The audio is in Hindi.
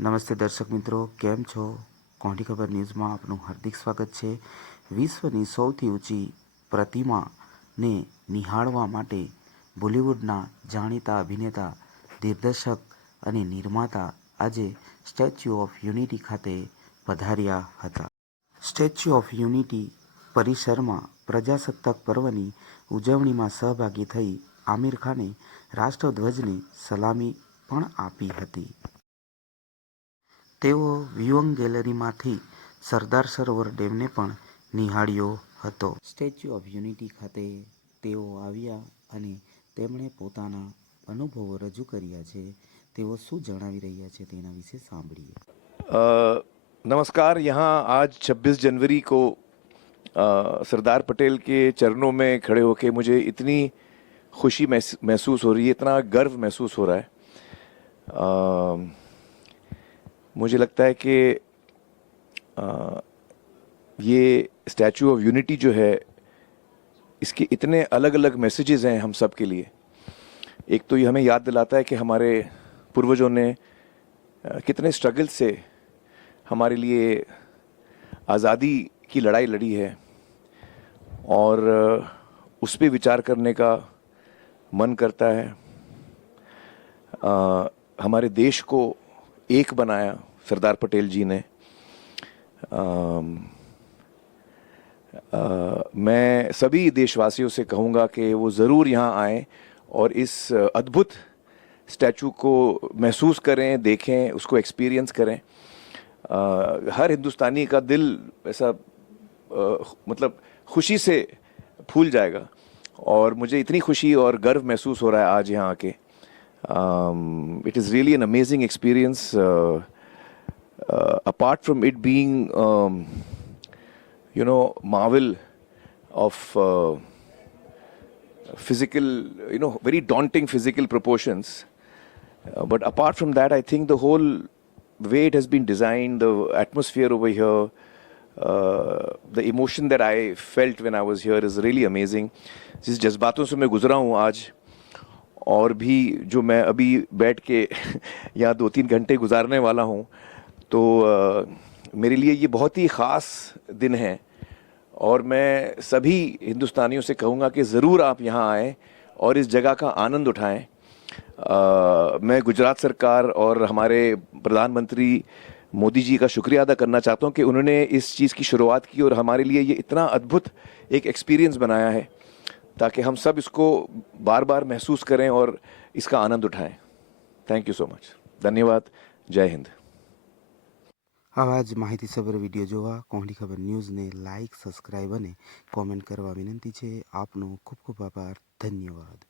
નમસ્તે દર્શક મિત્રો, કેમ છો? કોંઢી ખબર ન્યૂઝમાં આપનું હાર્દિક સ્વાગત છે. વિશ્વની સૌથી ઊંચી પ્રતિમાને નિહાળવા માટે બોલિવૂડના જાણીતા અભિનેતા, દિગ્દર્શક અને નિર્માતા આજે સ્ટેચ્યુ ઓફ યુનિટી ખાતે પધાર્યા હતા. સ્ટેચ્યુ ઓફ યુનિટી પરિસરમાં પ્રજાસત્તાક પર્વની ઉજવણીમાં સહભાગી થઈ આમિર ખાને રાષ્ટ્રધ્વજને સલામી પણ આપી હતી. તેઓ વ્યુઅંગ ગેલેરીમાંથી સરદાર સરોવર ડેમને પણ નિહાળ્યો હતો સ્ટેચ્યુ ઓફ યુનિટી ખાતે તેઓ આવ્યા અને તેમણે પોતાના અનુભવો રજૂ કર્યા છે તેઓ શું જણાવી રહ્યા છે તેના વિશે સાંભળીએ अ, नमस्कार यहाँ आज 26 जनवरी को अ, सरदार पटेल के चरणों में खड़े होके मुझे इतनी खुशी महस- महसूस हो रही है इतना गर्व महसूस हो रहा है अ, मुझे लगता है कि ये स्टैचू ऑफ़ यूनिटी जो है इसके इतने अलग अलग मैसेजेस हैं हम सब के लिए। एक तो ये हमें याद दिलाता है कि हमारे पूर्वजों ने कितने स्ट्रगल से हमारे लिए आज़ादी की लड़ाई लड़ी है। और उस पर विचार करने का मन करता है। अ, हमारे देश को एक बनाया। सरदार पटेल जी ने। अम, अ, मैं सभी देशवासियों से कहूँगा कि वो ज़रूर यहाँ आएँ और इस अद्भुत स्टैचू को महसूस करें देखें उसको एक्सपीरियंस करें। अ, हर हिंदुस्तानी का दिल ऐसा अ, मतलब खुशी से फूल जाएगा और मुझे इतनी खुशी और गर्व महसूस हो रहा है आज यहाँ आके। It is really an amazing experience apart from it being you know marvel of uh, physical you know very daunting physical proportions Uh, but apart from that i think the whole way it has been designed the atmosphere over here uh, the emotion that i felt when i was here is really amazing जिस जज्बातों से मैं गुजरा हूँ आज और भी जो मैं अभी बैठ के यहाँ दो तीन घंटे गुजारने वाला हूँ तो मेरे लिए ये बहुत ही ख़ास दिन है और मैं सभी हिंदुस्तानियों से कहूँगा कि ज़रूर आप यहाँ आएँ और इस जगह का आनंद उठाएँ। मैं गुजरात सरकार और हमारे प्रधानमंत्री मोदी जी का शुक्रिया अदा करना चाहता हूँ कि उन्होंने इस चीज़ की शुरुआत की और हमारे लिए ये इतना अद्भुत एक एक्सपीरियंस बनाया है ताकि हम सब इसको बार बार महसूस करें और इसका आनंद उठाएँ। थैंक यू सो मच धन्यवाद. जय हिंद. આવા જ માહિતીસભર વીડિયો જોવા કોહલી ખબર ન્યૂઝને લાઇક સબસ્ક્રાઇબ અને કોમેન્ટ કરવા વિનંતી છે. આપનો ખૂબ ખૂબ આભાર. ધન્યવાદ.